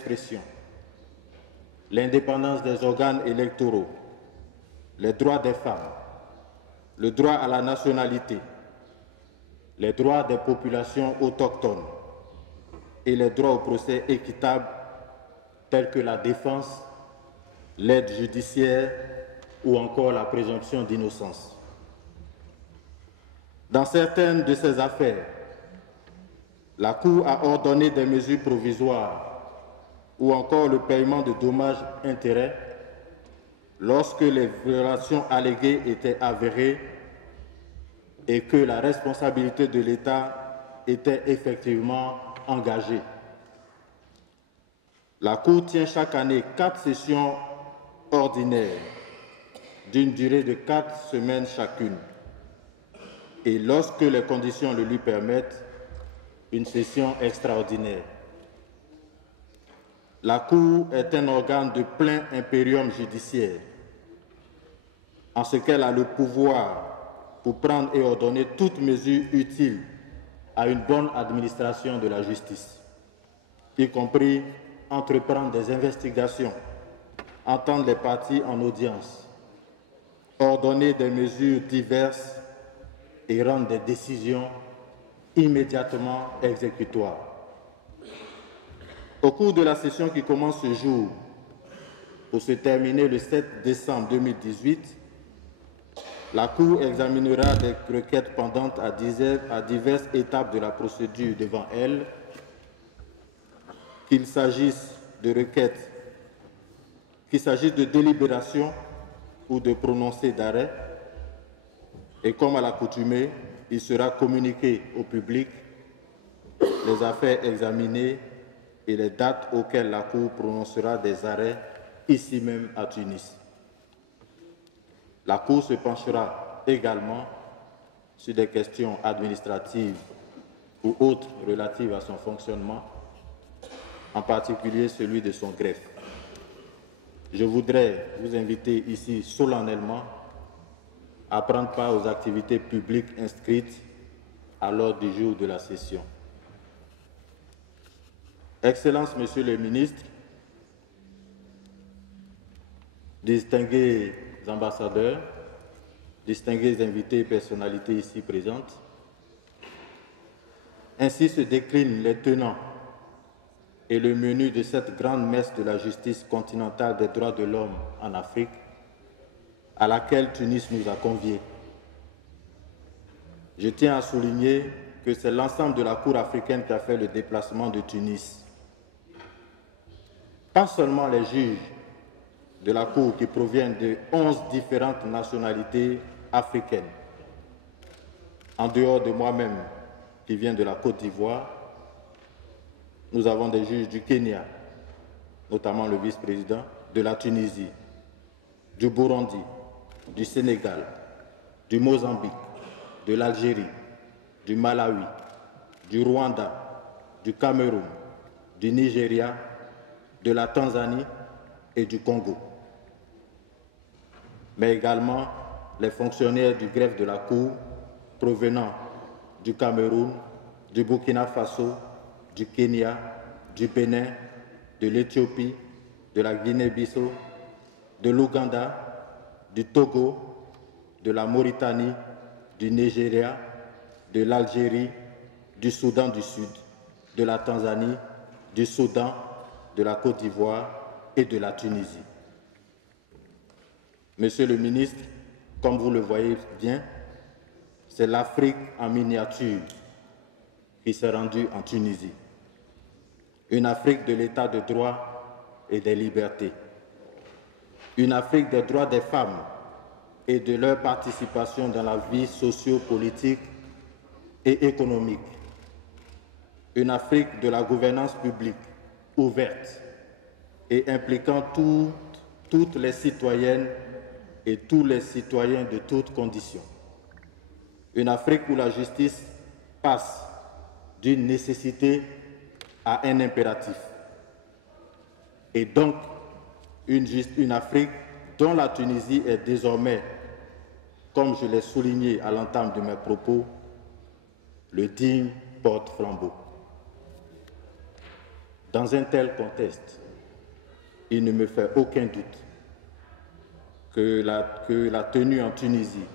d'expression, l'indépendance des organes électoraux, les droits des femmes, le droit à la nationalité, les droits des populations autochtones et les droits au procès équitable tels que la défense, l'aide judiciaire ou encore la présomption d'innocence. Dans certaines de ces affaires, la Cour a ordonné des mesures provisoires ou encore le paiement de dommages-intérêts lorsque les violations alléguées étaient avérées et que la responsabilité de l'État était effectivement engagée. La Cour tient chaque année 4 sessions ordinaires d'une durée de 4 semaines chacune et lorsque les conditions le lui permettent, une session extraordinaire. La Cour est un organe de plein impérium judiciaire, en ce qu'elle a le pouvoir pour prendre et ordonner toute mesure utile à une bonne administration de la justice, y compris entreprendre des investigations, entendre les parties en audience, ordonner des mesures diverses et rendre des décisions immédiatement exécutoires. Au cours de la session qui commence ce jour, pour se terminer le 7 décembre 2018, la Cour examinera des requêtes pendantes à diverses étapes de la procédure devant elle, qu'il s'agisse de requêtes, qu'il s'agisse de délibération ou de prononcé d'arrêt, et comme à l'accoutumée, il sera communiqué au public les affaires examinées et les dates auxquelles la Cour prononcera des arrêts ici même à Tunis. La Cour se penchera également sur des questions administratives ou autres relatives à son fonctionnement, en particulier celui de son greffe. Je voudrais vous inviter ici solennellement à prendre part aux activités publiques inscrites à l'ordre du jour de la session. Excellences, Monsieur le Ministre, distingués ambassadeurs, distingués invités et personnalités ici présentes, ainsi se déclinent les tenants et le menu de cette grande messe de la justice continentale des droits de l'homme en Afrique, à laquelle Tunis nous a conviés. Je tiens à souligner que c'est l'ensemble de la Cour africaine qui a fait le déplacement de Tunis. Pas seulement les juges de la Cour qui proviennent de 11 différentes nationalités africaines, en dehors de moi-même qui viens de la Côte d'Ivoire, nous avons des juges du Kenya, notamment le vice-président, de la Tunisie, du Burundi, du Sénégal, du Mozambique, de l'Algérie, du Malawi, du Rwanda, du Cameroun, du Nigeria, de la Tanzanie et du Congo. Mais également les fonctionnaires du greffe de la Cour provenant du Cameroun, du Burkina Faso, du Kenya, du Bénin, de l'Éthiopie, de la Guinée-Bissau, de l'Ouganda, du Togo, de la Mauritanie, du Nigeria, de l'Algérie, du Soudan du Sud, de la Tanzanie, du Soudan, de la Côte d'Ivoire et de la Tunisie. Monsieur le ministre, comme vous le voyez bien, c'est l'Afrique en miniature qui s'est rendue en Tunisie. Une Afrique de l'état de droit et des libertés. Une Afrique des droits des femmes et de leur participation dans la vie socio-politique et économique. Une Afrique de la gouvernance publique ouverte et impliquant toutes les citoyennes et tous les citoyens de toutes conditions. Une Afrique où la justice passe d'une nécessité à un impératif. Et donc, une Afrique dont la Tunisie est désormais, comme je l'ai souligné à l'entame de mes propos, le digne porte-flambeau. Dans un tel contexte, il ne me fait aucun doute que la tenue en Tunisie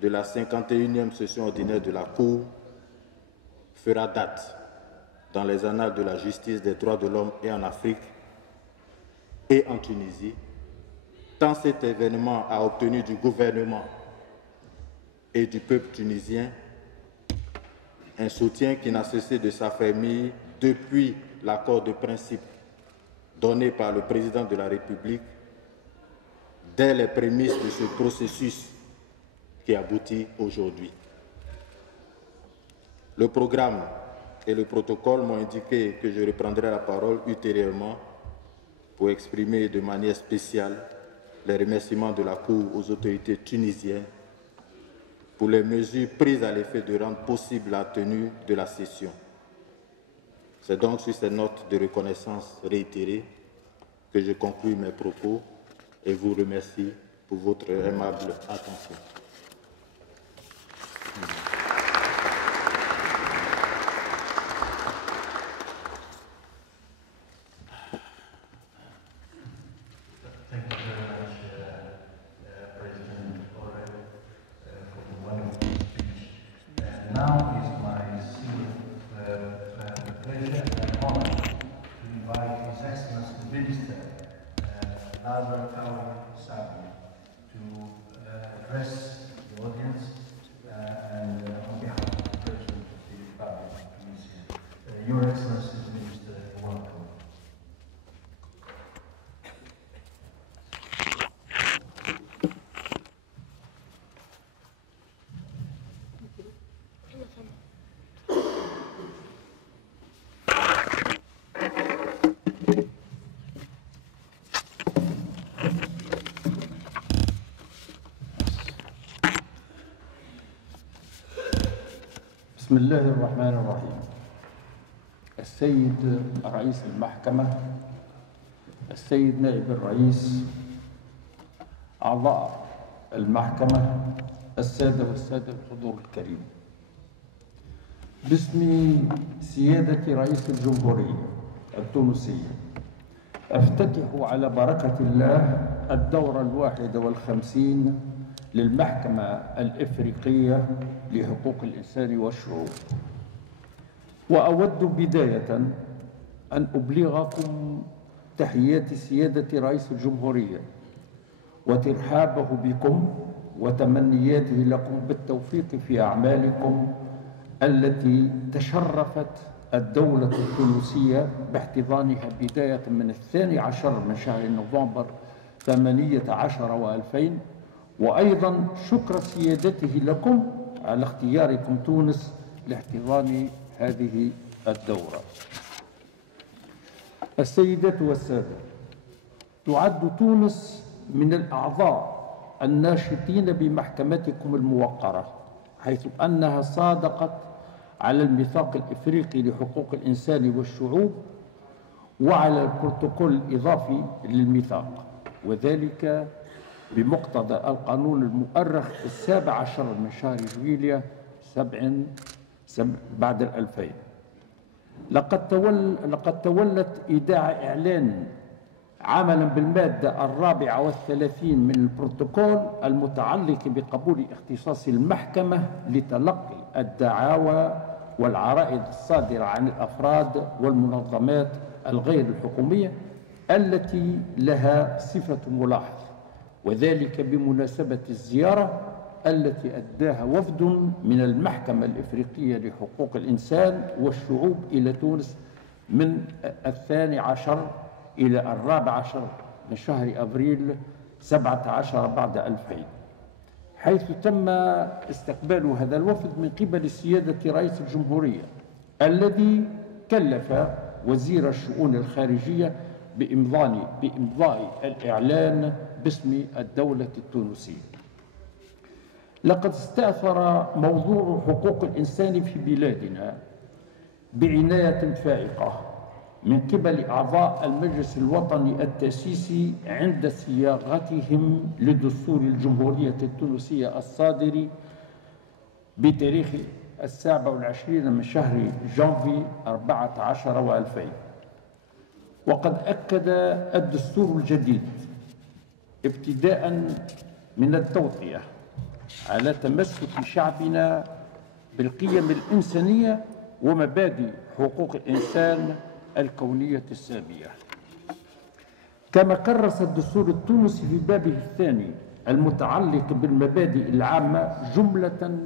de la 51e session ordinaire de la Cour fera date dans les annales de la justice des droits de l'homme et en Afrique et en Tunisie, tant cet événement a obtenu du gouvernement et du peuple tunisien un soutien qui n'a cessé de s'affermir depuis l'accord de principe donné par le président de la République dès les prémices de ce processus qui aboutit aujourd'hui. Le programme et le protocole m'ont indiqué que je reprendrai la parole ultérieurement pour exprimer de manière spéciale les remerciements de la Cour aux autorités tunisiennes pour les mesures prises à l'effet de rendre possible la tenue de la session. C'est donc sur ces notes de reconnaissance réitérées que je conclue mes propos et vous remercie pour votre aimable attention. بسم الله الرحمن الرحيم. السيد رئيس المحكمة، السيد نائب الرئيس، أعضاء المحكمة، السادة والسادة الحضور الكريم، باسم سيادة رئيس الجمهورية التونسية أفتتح على بركة الله الدورة 51 للمحكمة الإفريقية لحقوق الإنسان والشعوب. وأود بداية أن أبلغكم تحيات سيادة رئيس الجمهورية وترحابه بكم وتمنياته لكم بالتوفيق في أعمالكم التي تشرفت الدولة التونسية باحتضانها بداية من 12 من شهر نوفمبر 18 و2000، وأيضا شكر سيادته لكم على اختياركم تونس لاحتضان هذه الدورة. السيدات والسادة، تعد تونس من الأعضاء الناشطين بمحكمتكم الموقرة، حيث أنها صادقت على الميثاق الإفريقي لحقوق الإنسان والشعوب وعلى البروتوكول الإضافي للميثاق، وذلك بمقتضى القانون المؤرخ 17 من شهر جويلية بعد 2000. لقد تولت إيداع إعلان عملا بالمادة 34 من البروتوكول المتعلق بقبول اختصاص المحكمة لتلقي الدعاوى والعرائض الصادرة عن الأفراد والمنظمات الغير الحكومية التي لها صفة ملاحظ، وذلك بمناسبة الزيارة التي أداها وفد من المحكمة الإفريقية لحقوق الإنسان والشعوب إلى تونس من 12 إلى 14 من شهر أبريل 17 بعد 2000، حيث تم استقبال هذا الوفد من قبل سيادة رئيس الجمهورية الذي كلف وزير الشؤون الخارجية بإمضاء الإعلان باسم الدولة التونسية. لقد استأثر موضوع حقوق الإنسان في بلادنا بعناية فائقة من قبل أعضاء المجلس الوطني التأسيسي عند صياغتهم لدستور الجمهورية التونسية الصادر بتاريخ 27 من شهر جانفي 14 و2000، وقد أكد الدستور الجديد ابتداء من التوطية على تمسك شعبنا بالقيم الإنسانية ومبادئ حقوق الإنسان الكونية السامية. كما كرس الدستور التونسي في بابه الثاني المتعلق بالمبادئ العامة جملة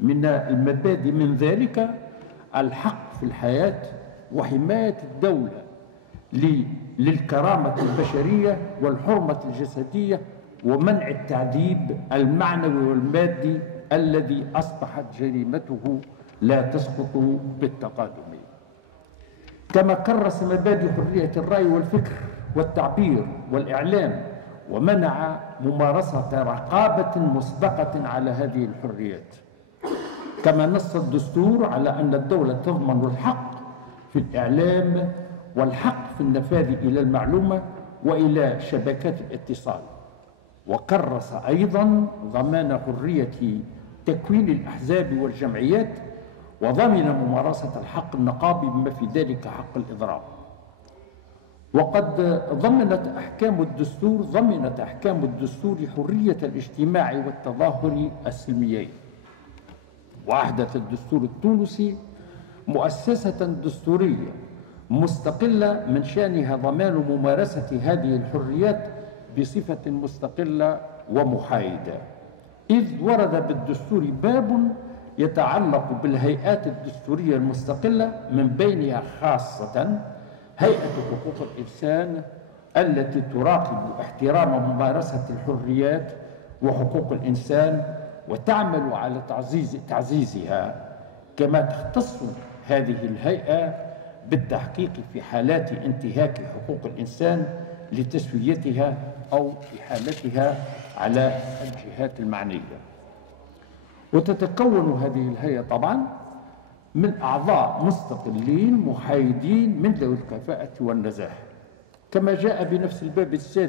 من المبادئ، من ذلك الحق في الحياة وحماية الدولة للكرامة البشرية والحرمة الجسدية ومنع التعذيب المعنوي والمادي الذي أصبحت جريمته لا تسقط بالتقادم. كما كرس مبادئ حرية الرأي والفكر والتعبير والإعلام ومنع ممارسة رقابة مسبقة على هذه الحريات. كما نص الدستور على أن الدولة تضمن الحق في الإعلام والحق في النفاذ إلى المعلومة وإلى شبكات الاتصال. وكرس أيضا ضمان حرية تكوين الأحزاب والجمعيات وضمن ممارسة الحق النقابي بما في ذلك حق الإضراب. وقد ضمنت أحكام الدستور حرية الاجتماع والتظاهر السلميين. وأحدث الدستور التونسي مؤسسة دستورية مستقلة من شأنها ضمان ممارسة هذه الحريات بصفة مستقلة ومحايدة، إذ ورد بالدستور باب يتعلق بالهيئات الدستورية المستقلة، من بينها خاصة هيئة حقوق الإنسان التي تراقب احترام ممارسة الحريات وحقوق الإنسان وتعمل على تعزيزها. كما تختص هذه الهيئة بالتحقيق في حالات انتهاك حقوق الإنسان لتسويتها أو إحالتها على الجهات المعنية. وتتكون هذه الهيئة طبعا من أعضاء مستقلين محايدين من ذوي الكفاءة والنزاهة، كما جاء بنفس الباب السادس